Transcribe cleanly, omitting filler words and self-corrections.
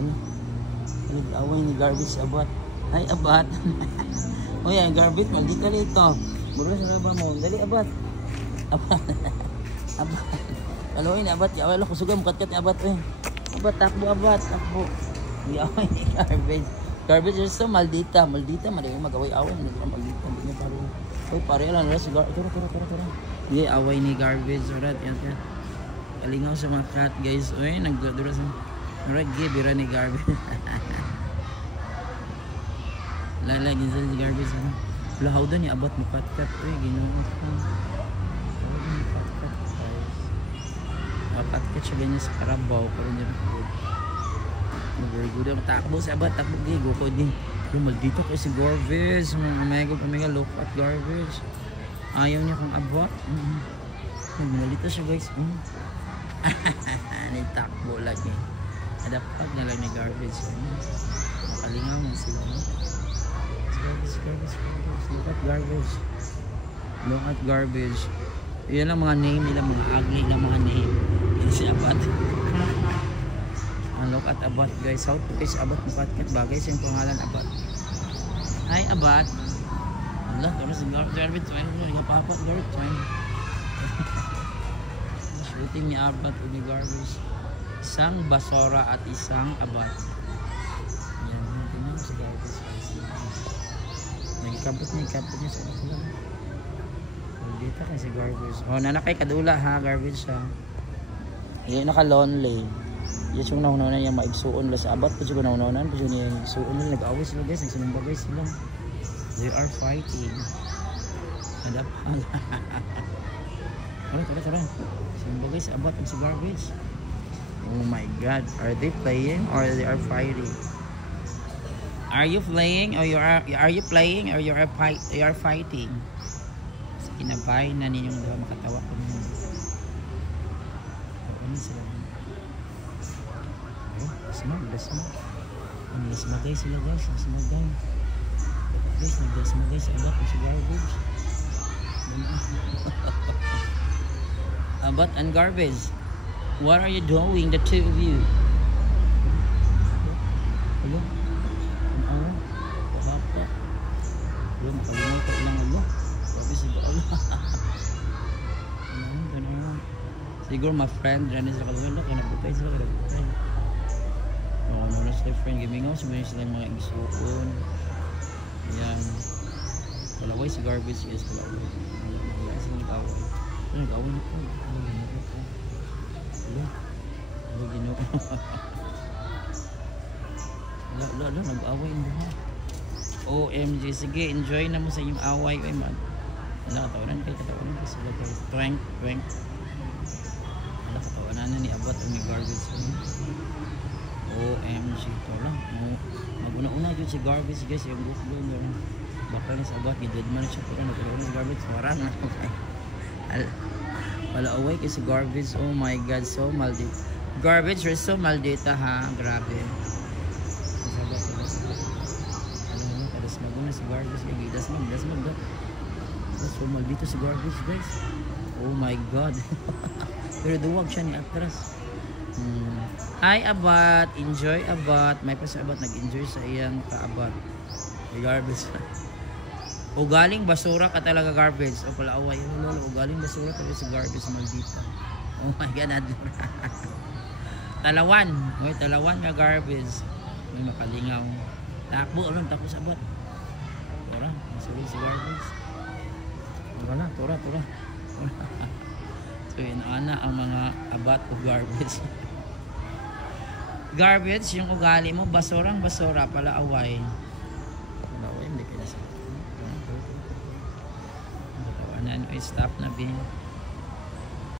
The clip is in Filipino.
Ano? Nag-away ni garbage abat. Ay, abat. O yan, garbage. Maldita rito. Muro sa ba mo. Dali, abat. Abat. Abat. Aluin, abat. Wala ko suga. Mukatkat ni abat. Abat, takbo, abat. Takbo. Nag-away ni garbage. Garbage is so maldita. Maldita. Mali mag-away-away. Maldita. Hindi niya paro. Uy, pare lang. Tara. Hindi, away ni garbage. Alright, yan. Kalingaw sa mga cat, guys. Uy, nagdura sa... Alright, bira ni garbage. Lalagin sa si garbage. Lahaw doon yung abot mo kat-kat. Uy, ginawa ko. Kat-kat, guys. Kat-kat siya ganyan sa Karabaw. Pero niya good. Very good. Takbo sa abot. Takbo, gigo ko din. Maldito ko si garbage. Omega, look at garbage. Ayaw niya kung abot. Malito siya, guys. Nitakbo lagi. Adapag na lang ni garbage. Makalingaw mo sila. Garbage. Look at garbage. Yan ang mga name nila. Mga ugly na mga name. Yan si Abat. Look at Abat, guys. How to face Abat ng patkat. Bagay sa yung pangalan Abat. Hi, Abat. Allah, kaya si garbage. Papat garbage. Shooting ni Abat o ni garbage. Isang basura at isang abat. Yan, tingnan mo si garbage. Nagkabot niya sa kasila. Dito kasi garbage. Oh, nanakay kadula ha, garbage ha. Yan naka-lonely. Yan yung nahunanan niya maigsuon la sa abat. Kasi ko nahunanan. Kasi niya igsuon nila. Nag-away sila guys. Nagsinumbagay sila. They are fighting. Nadapal. Tara. Sinumbagay sa abat at sa garbage. Oh my God, are they playing or they are fighting? Are you playing or you are fighting? Sa kinabay na ninyong daw makatawa ko niyo. Ano sila? Lasmagay sila guys, lasmagay. Guys, naglasmagay sa abat o sa garbage. Abat and garbage. What are you doing, the two of you? Hello? Ano? Pahapa. Hello, makalimot ka ilang ano? Sabi siguro ano? Siguro my friend, dyan sila kalawala, kaya nabutay sila, kaya nabutay. Ano na sila friend, gimingaw, sumayin sila yung mga igsuon. Ayan. Kalaway si garbage, yes, kalaway. Kalaway sila nag-away. Nag-away na po. Nag-away mo ha. OMG, sige, enjoy na mo sa inyong away. Ay man, katawanan kayo sila guys. Twank. Katawanan na ni Abat ang ni garbage. OMG, ito lang. Maguna-una yun si garbage guys. Yung guklo yun. Baka na sa Abat, gidad man siya. Pero nagkaroon si garbage. Warang na. Wala away kasi garbage. Oh my God, so maldita. Garbage, you're so maldita ha. Grabe. Kadas maguna si garbage. Das mag. So maldito si garbage guys. Oh my God. Pero duwag siya ni atras. Hi Abat. Enjoy Abat. May pa si Abat nag-enjoy sa iyang ka-Abat. Garbage. Ugaling basura ka talaga garbage. O pala away. Ugaling basura talaga si garbage maldita. Oh my God. Talawan nga garbage. May makalingaw. Takbo alam tapos Abat. Tora, masuli si garbage. Tora. So inaana ang mga Abat o garbage. Garbage yung ugali mo basura pala away. Hindi kaya sa. Tawanan o stop na bin.